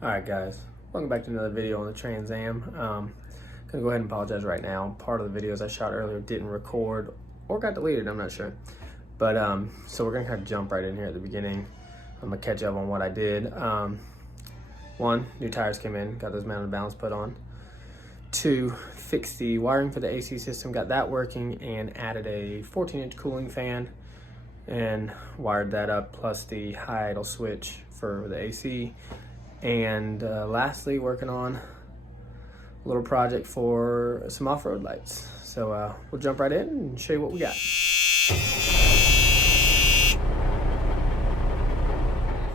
Alright guys, welcome back to another video on the Trans Am. Gonna go ahead and apologize right now. Part of the videos I shot earlier didn't record or got deleted, I'm not sure. But so we're gonna kind of jump right in here at the beginning. I'm gonna catch up on what I did. One, new tires came in, got those mounted balance put on. Two, fixed the wiring for the AC system, got that working, and added a 14-inch cooling fan and wired that up, plus the high idle switch for the AC. And lastly, working on a little project for some off-road lights. So we'll jump right in and show you what we got.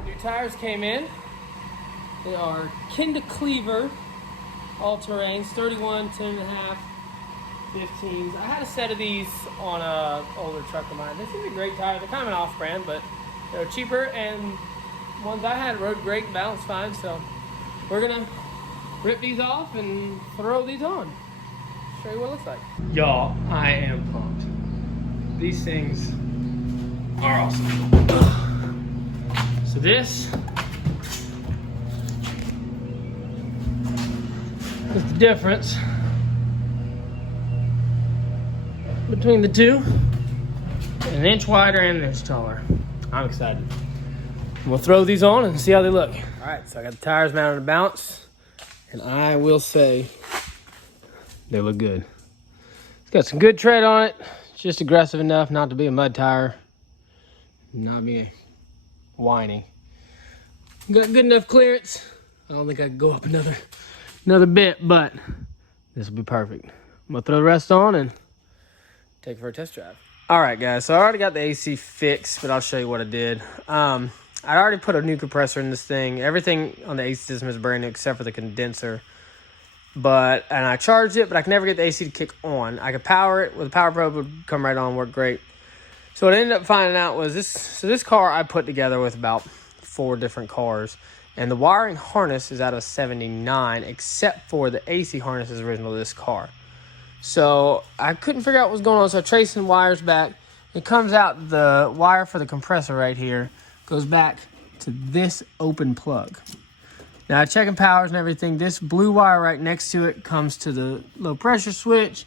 New tires came in. They are Kinda Cleaver all-terrains, 31, 10.5, 15s. I had a set of these on a older truck of mine. This is a great tire. They're kind of an off-brand, but they're cheaper, and ones I had rode great and balanced fine. So we're gonna rip these off and throw these on. Show you what it looks like. Y'all, I am pumped. These things are awesome. So this is the difference between the two. An inch wider and an inch taller. I'm excited. We'll throw these on and see how they look. All right, so I got the tires mounted to balance, and I will say they look good. It's got some good tread on it. It's just aggressive enough not to be a mud tire, not be whiny. Got good enough clearance. I don't think I can go up another bit, but this will be perfect. I'm gonna throw the rest on and take it for a test drive. All right, guys, so I already got the AC fixed, but I'll show you what I did. I already put a new compressor in this thing. Everything on the AC system is brand new except for the condenser. And I charged it, but I can never get the AC to kick on. I could power it with a power probe, would come right on, work great. So what I ended up finding out was this. So this car I put together with about 4 different cars, and the wiring harness is out of 79, except for the AC harness is original to this car. So I couldn't figure out what was going on, so I traced some wires back. It comes out the wire for the compressor right here goes back to this open plug. Now, checking powers and everything, this blue wire right next to it comes to the low pressure switch,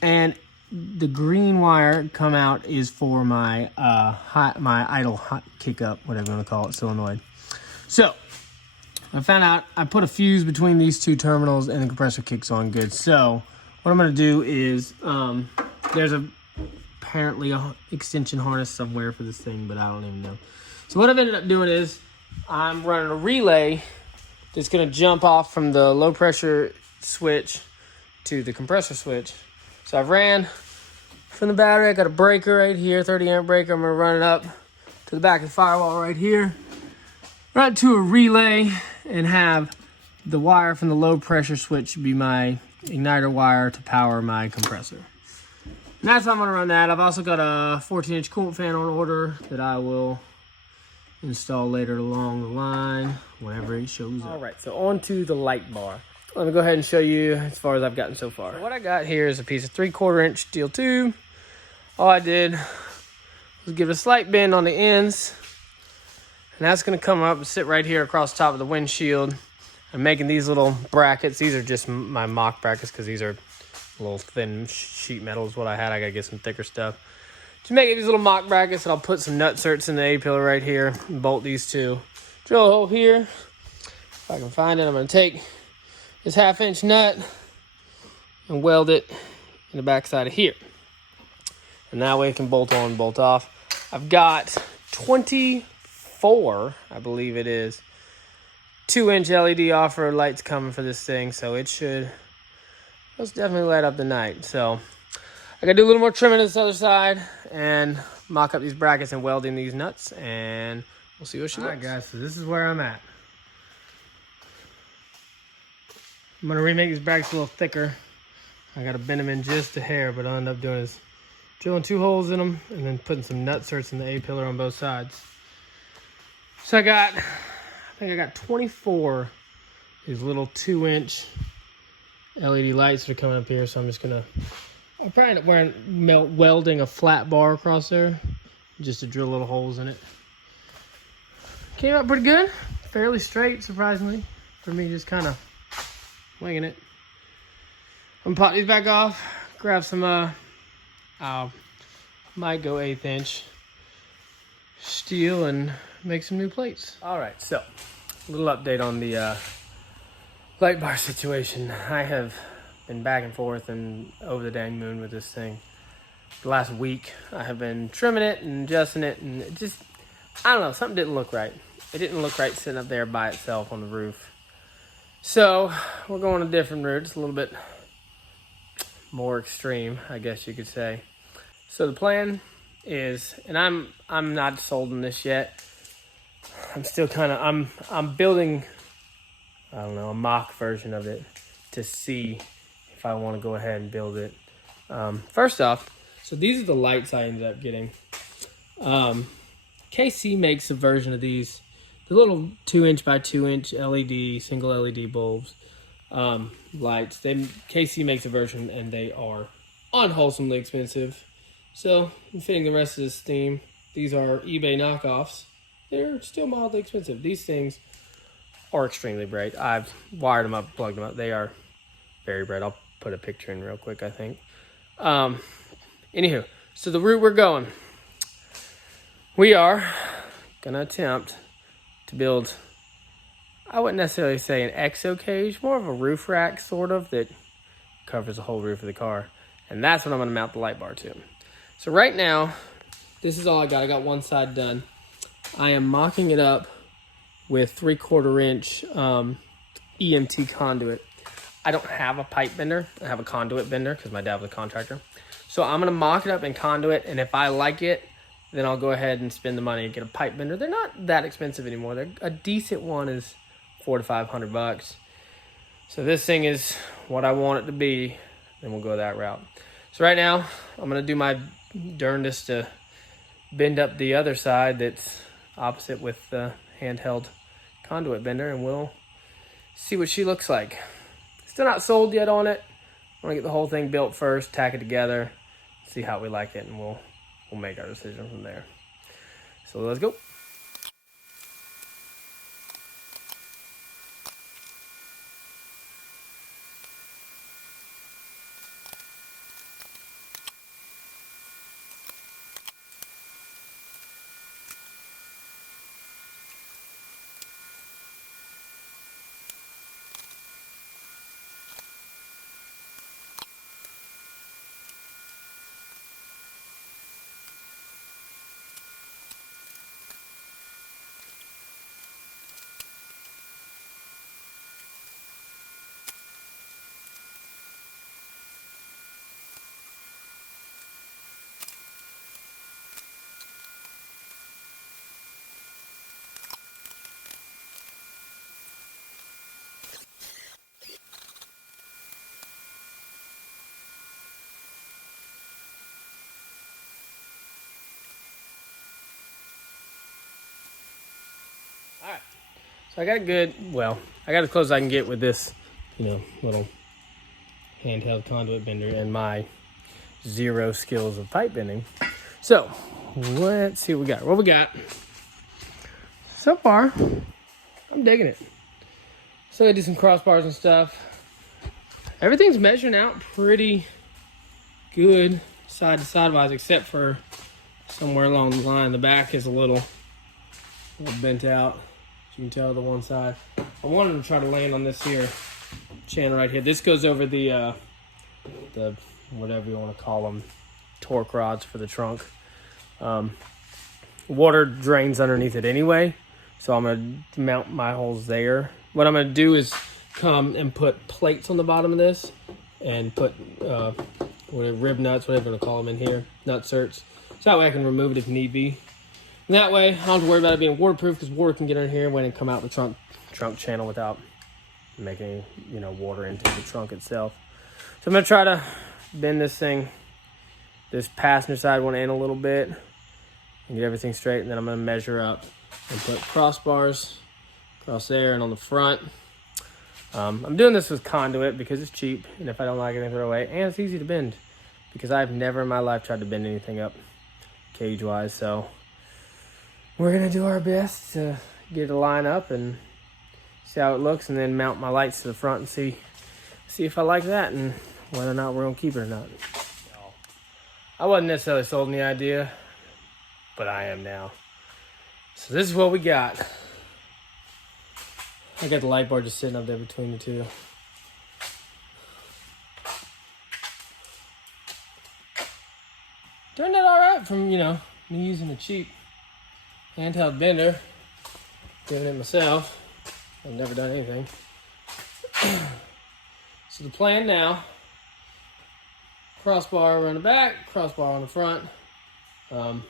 and the green wire come out is for my my idle hot kick up, whatever you want to call it, solenoid. So I found out I put a fuse between these two terminals and the compressor kicks on good. So what I'm going to do is there's apparently a extension harness somewhere for this thing, but I don't even know. So what I've ended up doing is I'm running a relay that's going to jump off from the low pressure switch to the compressor switch. So I've ran from the battery. I got a breaker right here, 30 amp breaker. I'm going to run it up to the back of the firewall right here, run it to a relay, and have the wire from the low pressure switch be my igniter wire to power my compressor. And that's how I'm going to run that. I've also got a 14-inch coolant fan on order that I will install later along the line whenever it shows up. All right, so on to the light bar. Let me go ahead and show you as far as I've gotten so far. So what I got here is a piece of 3/4 inch steel tube. All I did was give it a slight bend on the ends, and that's going to come up and sit right here across the top of the windshield. I'm making these little brackets. These are just my mock brackets because these are little thin sheet metal is what I had. I got to get some thicker stuff. Just making these little mock brackets, and I'll put some nut certs in the A-pillar right here and bolt these two. Drill a hole here. If I can find it, I'm going to take this 1/2 inch nut and weld it in the back side of here. And that way it can bolt on and bolt off. I've got 24, I believe it is, 2-inch LED off-road lights coming for this thing, so it should most definitely light up the night. So I gotta do a little more trimming to this other side and mock up these brackets and welding these nuts, and we'll see what she looks. All right, guys, so this is where I'm at. I'm gonna remake these brackets a little thicker. I gotta bend them in just a hair, but I'll end up doing is drilling 2 holes in them and then putting some nut certs in the A-pillar on both sides. So I think I got 24 these little 2-inch LED lights that are coming up here, so I'm probably end up welding a flat bar across there just to drill little holes in it. Came out pretty good, fairly straight, surprisingly. for me just kind of winging it. I'm gonna pop these back off, grab some, might go 1/8 inch steel and make some new plates. All right, so a little update on the light bar situation. I have been back and forth and over the dang moon with this thing. The last week, I have been trimming it and adjusting it, and it just, I don't know, something didn't look right. It didn't look right sitting up there by itself on the roof. So we're going a different route. It's a little bit more extreme, I guess you could say. So the plan is, and I'm not sold on this yet. I'm still kind of, I'm building, I don't know, a mock version of it to see if I want to go ahead and build it. First off, so these are the lights I ended up getting. KC makes a version of these, the little 2" by 2" LED, single LED bulbs, lights. KC makes a version and they are unwholesomely expensive. So I'm fitting the rest of this theme. These are eBay knockoffs. They're still mildly expensive. These things are extremely bright. I've wired them up, plugged them up. They are very bright. I'll put a picture in real quick, I think. Anywho, so the route we're going, we are gonna attempt to build, I wouldn't necessarily say an exo cage, more of a roof rack sort of that covers the whole roof of the car. And that's what I'm gonna mount the light bar to. So right now, this is all I got. I got one side done. I am mocking it up with 3/4 inch EMT conduit. I don't have a pipe bender. I have a conduit bender because my dad was a contractor. So I'm gonna mock it up in conduit, and if I like it, then I'll go ahead and spend the money and get a pipe bender. They're not that expensive anymore. A decent one is $400 to $500. So this thing is what I want it to be, then we'll go that route. So right now, I'm gonna do my darndest to bend up the other side that's opposite with the handheld conduit bender, and we'll see what she looks like. Still not sold yet on it. I want to get the whole thing built first, tack it together, see how we like it, and we'll make our decision from there. So let's go. All right, so I got I got as close as I can get with this, little handheld conduit bender and my zero skills of pipe bending. So let's see what we got. What we got so far, I'm digging it. So I did some crossbars and stuff. Everything's measuring out pretty good side to side wise, except for somewhere along the line. The back is a little bent out. You can tell the one side. I wanted to try to land on this here channel right here. This goes over the whatever you want to call them, torque rods for the trunk. Water drains underneath it anyway, so I'm going to mount my holes there. What I'm going to do is come and put plates on the bottom of this and put rib nuts, whatever you want to call them in here, nut certs. So that way I can remove it if need be. And that way, I don't have to worry about it being waterproof, because water can get in here when it come out the trunk channel without making water into the trunk itself. So I'm gonna try to bend this thing, this passenger side one in a little bit, and get everything straight. And then I'm gonna measure up and put crossbars across there and on the front. I'm doing this with conduit because it's cheap, and if I don't like it, I throw it away, and it's easy to bend because I've never in my life tried to bend anything up cage wise. So we're gonna do our best to get it to line up and see how it looks, and then mount my lights to the front and see if I like that and whether or not we're gonna keep it or not. I wasn't necessarily sold on the idea, but I am now. So this is what we got. I got the light bar just sitting up there between the two. Turned out all right from, you know, me using a cheap handheld bender, doing it myself. I've never done anything. So the plan now, crossbar around the back, crossbar on the front. I'm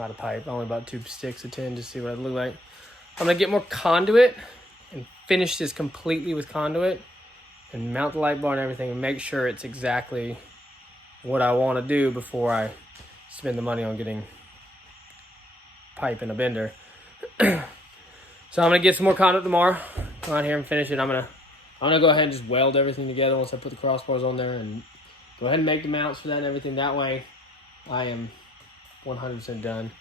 out of pipe, only about 2 sticks of tin, just to see what it look like. I'm gonna get more conduit and finish this completely with conduit and mount the light bar and everything and make sure it's exactly what I want to do before I spend the money on getting pipe and a bender. So I'm gonna get some more conduit tomorrow, go out here and finish it. I'm gonna go ahead and just weld everything together once I put the crossbars on there and go ahead and make the mounts for that and everything. That way I am 100% done.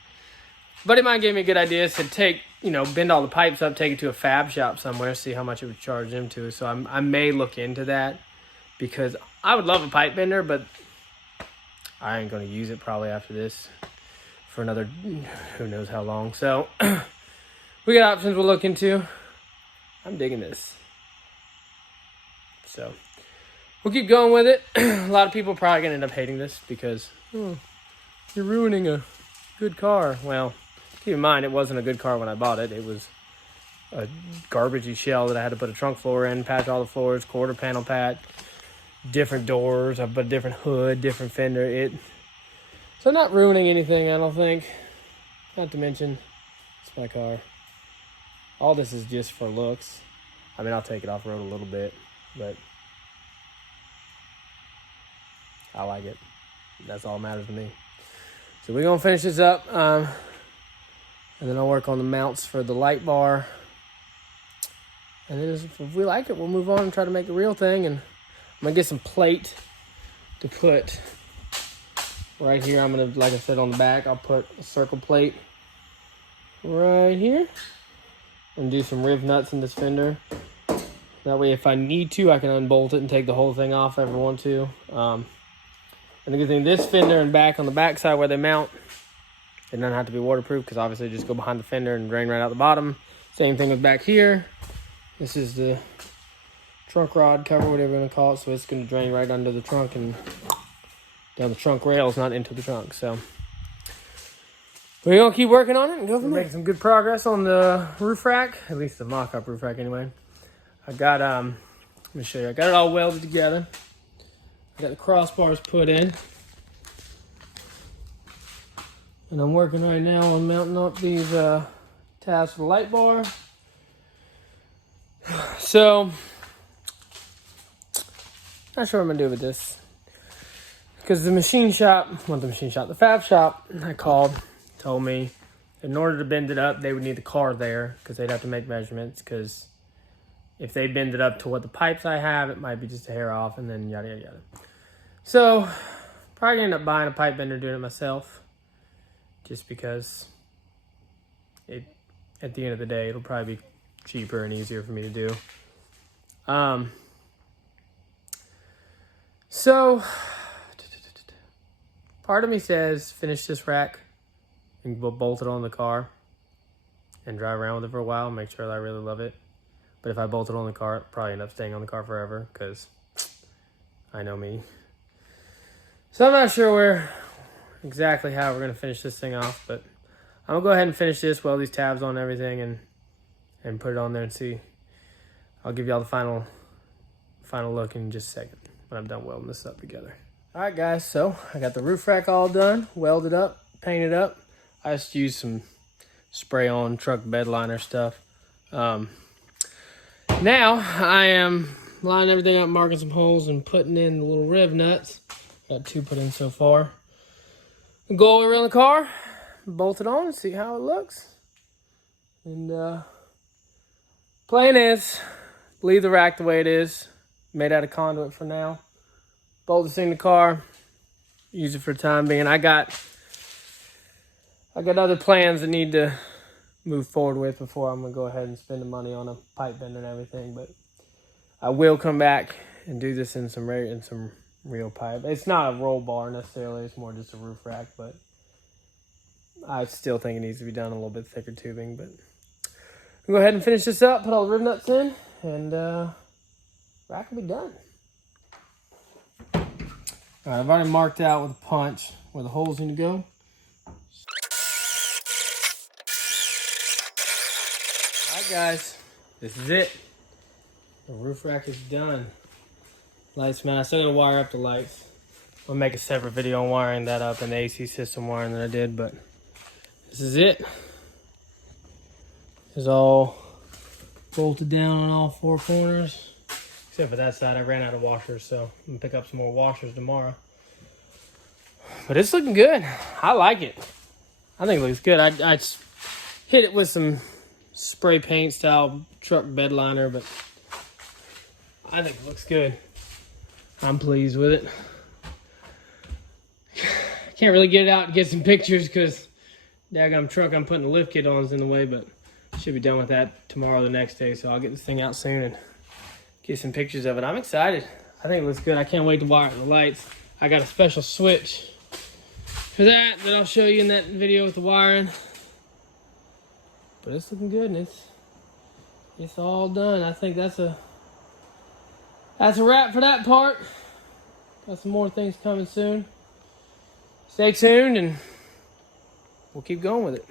Buddy of mine gave me a good idea. Said take, you know, bend all the pipes up, take it to a fab shop somewhere, see how much it would charge them to. So I may look into that because I would love a pipe bender, but I ain't gonna use it probably after this for another who knows how long. So we got options we'll look into. I'm digging this. So we'll keep going with it. A lot of people are probably gonna end up hating this because you're ruining a good car. Well, keep in mind, it wasn't a good car when I bought it. It was a garbagey shell that I had to put a trunk floor in, patch all the floors, quarter panel patch, different doors, I put a different hood, different fender. So not ruining anything, I don't think. Not to mention, it's my car. All this is just for looks. I mean, I'll take it off road a little bit, but I like it. That's all that matters to me. So we're gonna finish this up, and then I'll work on the mounts for the light bar. And then if we like it, we'll move on and try to make a real thing. And I'm gonna get some plate to put right here. I'm gonna, like I said, on the back, I'll put a circle plate right here and do some riv nuts in this fender. That way, if I need to, I can unbolt it and take the whole thing off if I want to. And the good thing, this fender and back on the back side where they mount, it doesn't have to be waterproof because obviously just go behind the fender and drain right out the bottom. Same thing with back here. This is the trunk rod cover, whatever you want to call it. So it's going to drain right under the trunk and down the trunk rails, not into the trunk. So we're going to keep working on it and go from there. Making some good progress on the roof rack, at least the mock-up roof rack anyway. I got, let me show you. I got it all welded together. I got the crossbars put in. And I'm working right now on mounting up these tabs for the light bar. So, not sure what I'm going to do with this. Because the fab shop I called told me in order to bend it up, they would need the car there because they'd have to make measurements. Because if they bend it up to what the pipes I have, it might be just a hair off and then yada, yada, yada. So, probably gonna end up buying a pipe bender, doing it myself. Just because at the end of the day, it'll probably be cheaper and easier for me to do. So, part of me says finish this rack and bolt it on the car and drive around with it for a while and make sure that I really love it. But if I bolt it on the car, it'll probably end up staying on the car forever because I know me. So I'm not sure exactly how we're going to finish this thing off, but I'm going to go ahead and finish this, weld these tabs on and everything, and put it on there and see. I'll give y'all the final look in just a second when I'm done welding this up together. All right, guys, so I got the roof rack all done, welded up, painted up. I just used some spray-on truck bed liner stuff. Now I am lining everything up, marking some holes, and putting in the little riv nuts. Got 2 put in so far. Go all around the car, bolt it on, see how it looks. And plan is leave the rack the way it is, made out of conduit for now. Bolt this in the car, use it for the time being. I got other plans that need to move forward with before I'm gonna go ahead and spend the money on a pipe bender and everything. But I will come back and do this in some real pipe. It's not a roll bar necessarily, it's more just a roof rack, but I still think it needs to be done a little bit thicker tubing. But we'll go ahead and finish this up, put all the rib nuts in, and rack will be done. All right, I've already marked out with a punch where the holes need to go. All right, guys, this is it. The roof rack is done. Lights, man, I still gotta wire up the lights. I'll make a separate video on wiring that up and the AC system wiring that I did, but this is it. It's all bolted down on all four corners. Except for that side, I ran out of washers, so I'm gonna pick up some more washers tomorrow. But it's looking good. I like it. I think it looks good. I hit it with some spray paint style truck bed liner, but I think it looks good. I'm pleased with it. Can't really get it out and get some pictures because daggum truck I'm putting the lift kit on is in the way, but should be done with that tomorrow or the next day, so I'll get this thing out soon and get some pictures of it. I'm excited. I think it looks good. I can't wait to wire the lights. I got a special switch for that I'll show you in that video with the wiring. But it's looking good, and it's all done. I think that's a wrap for that part. Got some more things coming soon. Stay tuned, and we'll keep going with it.